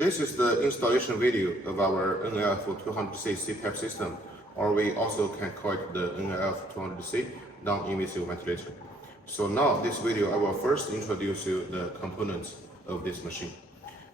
This is the installation video of our NLF-200C CPAP system, or we also can call it the NLF-200C non-invasive ventilator. So now this video I will first introduce you the components of this machine.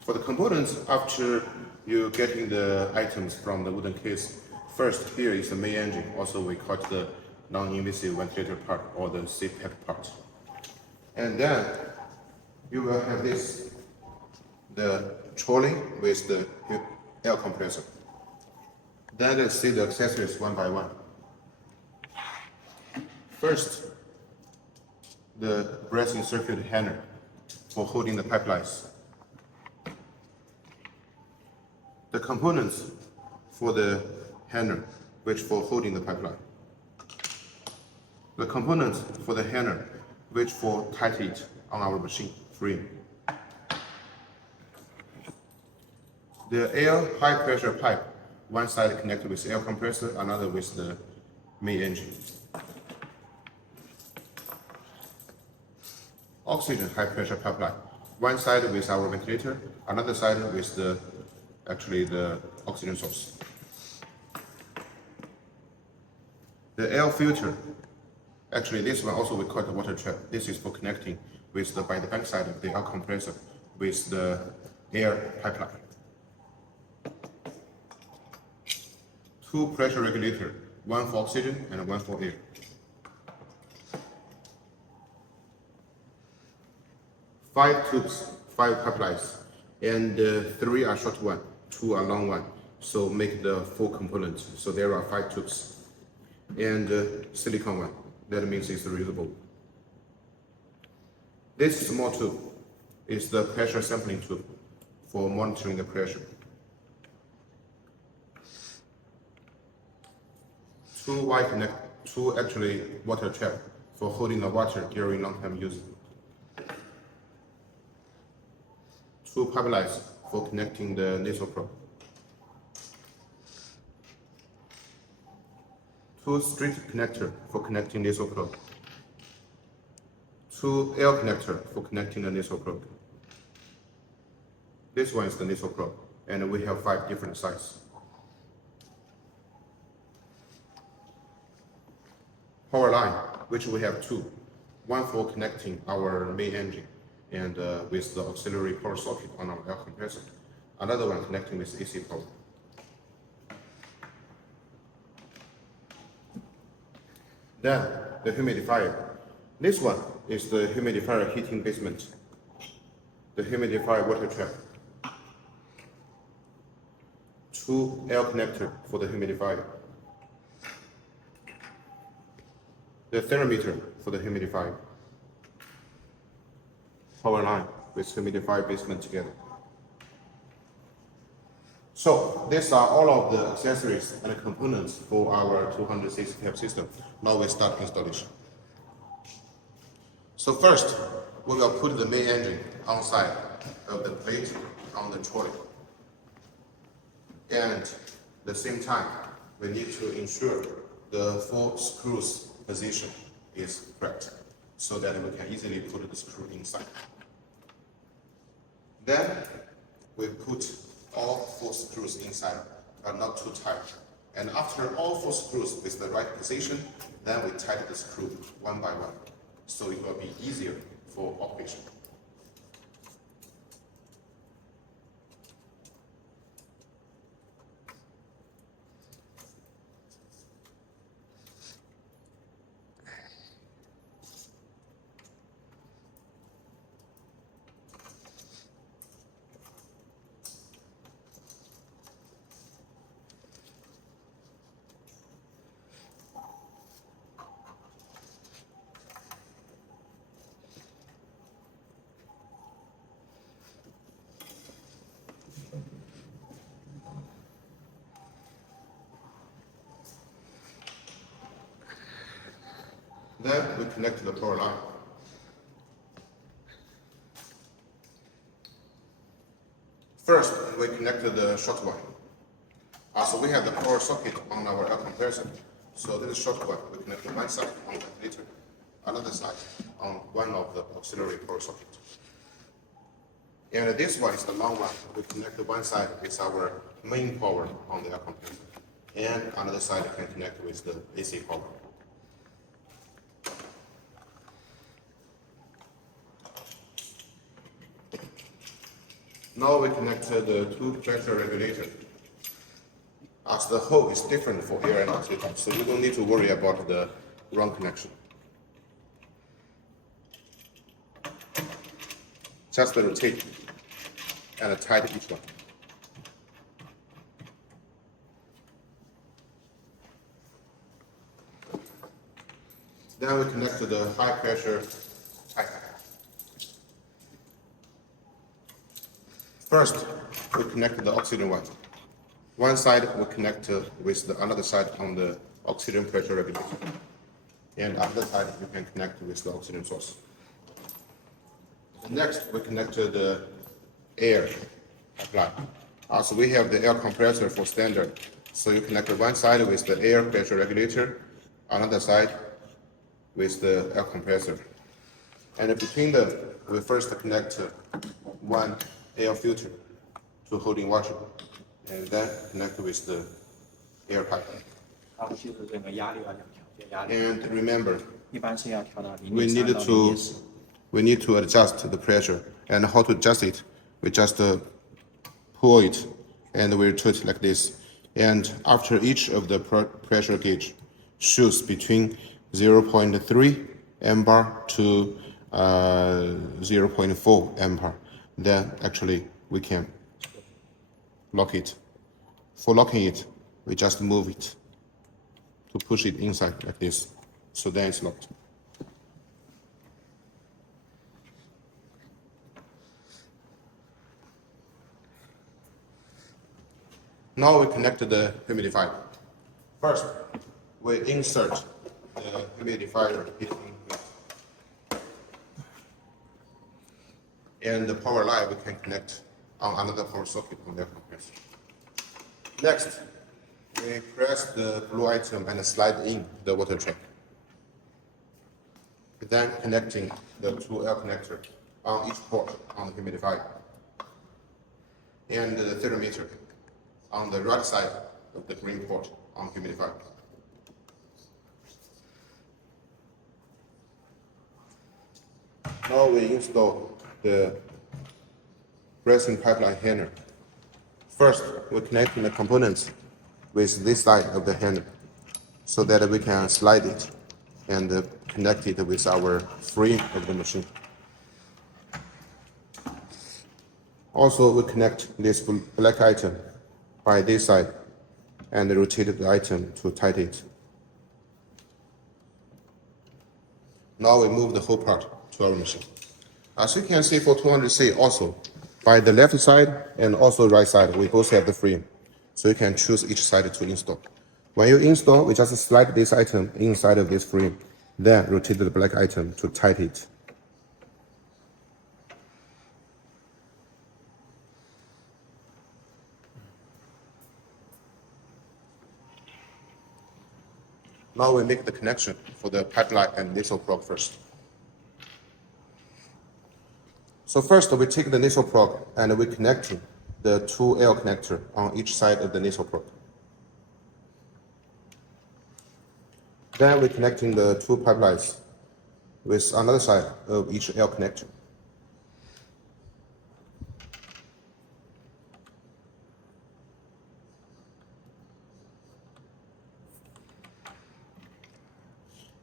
For the components, after you getting the items from the wooden case, first here is the main engine, also we call it the non-invasive ventilator part or the CPAP part. And then you will have this, the trolley with the air compressor. Then let's see the accessories one by one. First, the breathing circuit hanger for holding the pipelines. The components for the hanger, which for holding the pipeline. The components for the hanger, which for tight it on our machine frame. The air high pressure pipe, one side connected with air compressor, another with the main engine. Oxygen high pressure pipeline, one side with our ventilator, another side with the oxygen source. The air filter, actually this one also we call it the water trap. This is for connecting with by the back side of the air compressor with the air pipeline. Two pressure regulator, one for oxygen and one for air. Five tubes, 5 pipelines, and 3 are short one, 2 are long one. So make the 4 components. So there are 5 tubes, and silicone one. That means it's reusable. This small tube is the pressure sampling tube for monitoring the pressure. 2 water trap for holding the water during long time use. 2 pipelines for connecting the nasal probe. 2 straight connector for connecting nasal probe. 2 air connector for connecting the nasal probe. This one is the nasal probe, and we have 5 different sizes. Power line, which we have 2. One for connecting our main engine and with the auxiliary power socket on our air compressor. Another one connecting with AC power. Then the humidifier. This one is the humidifier heating basement. The humidifier water trap. 2 air connector for the humidifier. The thermometer for the humidifier. Power line with humidifier basement together. So these are all of the accessories and components for our 200C CPAP system. Now we start installation. So first, we will put the main engine on side of the plate on the trolley. And at the same time, we need to ensure the 4 screws position is correct so that we can easily put the screw inside. Then we put all 4 screws inside, but not too tight. And after all 4 screws with the right position, then we tighten the screw one by one, so it will be easier for operation. Then we connect to the power line. First, we connect to the short one. So we have the power socket on our air compressor. So this is short one. We connect to one side on the ventilator, another side on one of the auxiliary power socket. And this one is the long one. We connect one side with our main power on the air compressor, and another side can connect with the AC power. Now we connect the two pressure regulators. As the hole is different for air and oxygen, so you don't need to worry about the wrong connection. Just rotate and tighten each one. Then we connect to the high pressure pipe. First, we connect the oxygen one. One side we connect with the another side on the oxygen pressure regulator. And other side you can connect with the oxygen source. Next, we connect to the air pipeline. Also, we have the air compressor for standard. So you connect one side with the air pressure regulator, another side with the air compressor. And between them, we first connect one air filter to holding water, and then connect with the air pipe. And remember, we need to adjust the pressure. And how to adjust it? We just pull it and we rotate it like this. And after each of the pressure gauge shoots between 0.3 ambar to 0.4 ambar, then actually we can lock it. For locking it, we just move it to push it inside like this. So then it's locked. Now we connect the humidifier. First, we insert the humidifier between and the power line we can connect on another power socket on the compressor. Next, we press the blue item and slide in the water trap. Then connecting the two air connectors on each port on the humidifier. And the thermometer on the right side of the green port on the humidifier. Now we install the pressing pipeline handle. First, we're connecting the components with this side of the handle so that we can slide it and connect it with our frame of the machine. Also, we connect this black item by this side and rotate the item to tighten it. Now we move the whole part to our machine. As you can see for 200C also, by the left side and also right side, we both have the frame. So you can choose each side to install. When you install, we just slide this item inside of this frame, then rotate the black item to tighten it. Now we make the connection for the pipeline and nasal plug first. So first we take the nasal plug and we connect the two air connectors on each side of the nasal plug. Then we're connecting the two pipelines with another side of each air connector.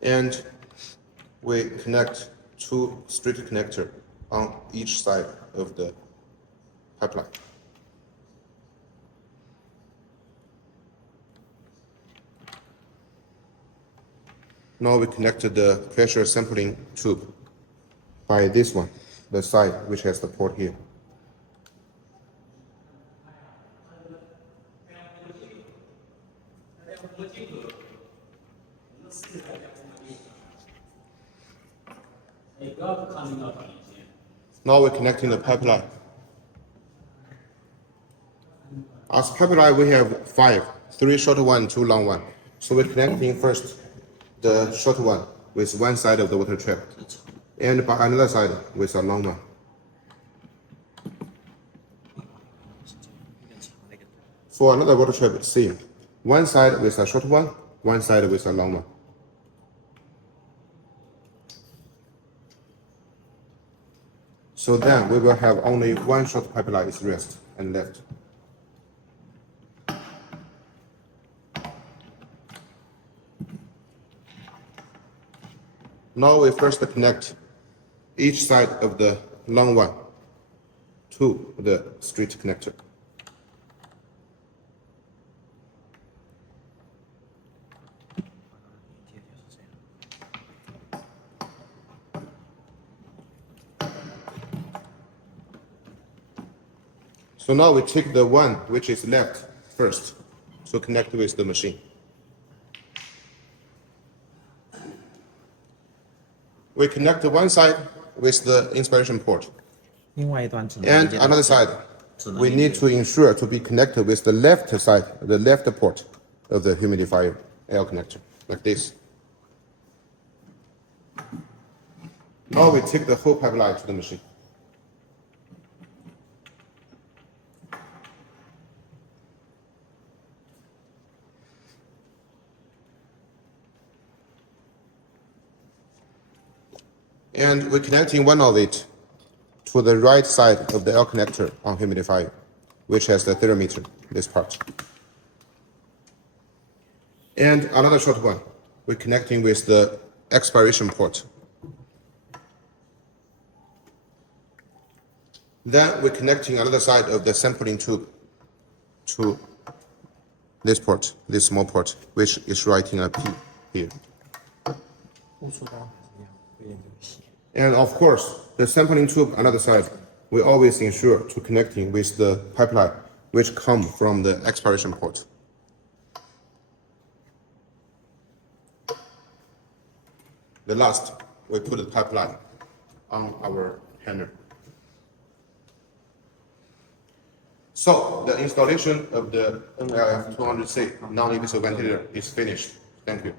And we connect two straight connectors on each side of the pipeline. Now we connected the pressure sampling tube by this one, the side which has the port here. Now we're connecting the pipeline. As pipeline, we have 5, 3 short one, 2 long one. So we're connecting first the short one with one side of the water trap, and by another side with a long one. for another water trap, same. One side with a short one, one side with a long one. So then we will have only one short pipeline is rest and left. Now we first connect each side of the long one to the straight connector. So now we take the one which is left first, so connect with the machine. We connect one side with the inspiration port, 另外一端只能 and 连接到 another side, we need to ensure to be connected with the left side, the left port of the humidifier air connector, like this. Now we take the whole pipeline to the machine. And we're connecting one of it to the right side of the air connector on humidifier, which has the thermometer, this part. And another short one, we're connecting with the expiration port. Then we're connecting another side of the sampling tube to this port, this small port, which is writing a P here. 误触刀还是一样，有点对不起。 And of course, the sampling tube another side, we always ensure to connecting with the pipeline which come from the expiration port. The last, we put the pipeline on our handle. So the installation of the NLF-200C non-invasive ventilator is finished. Thank you.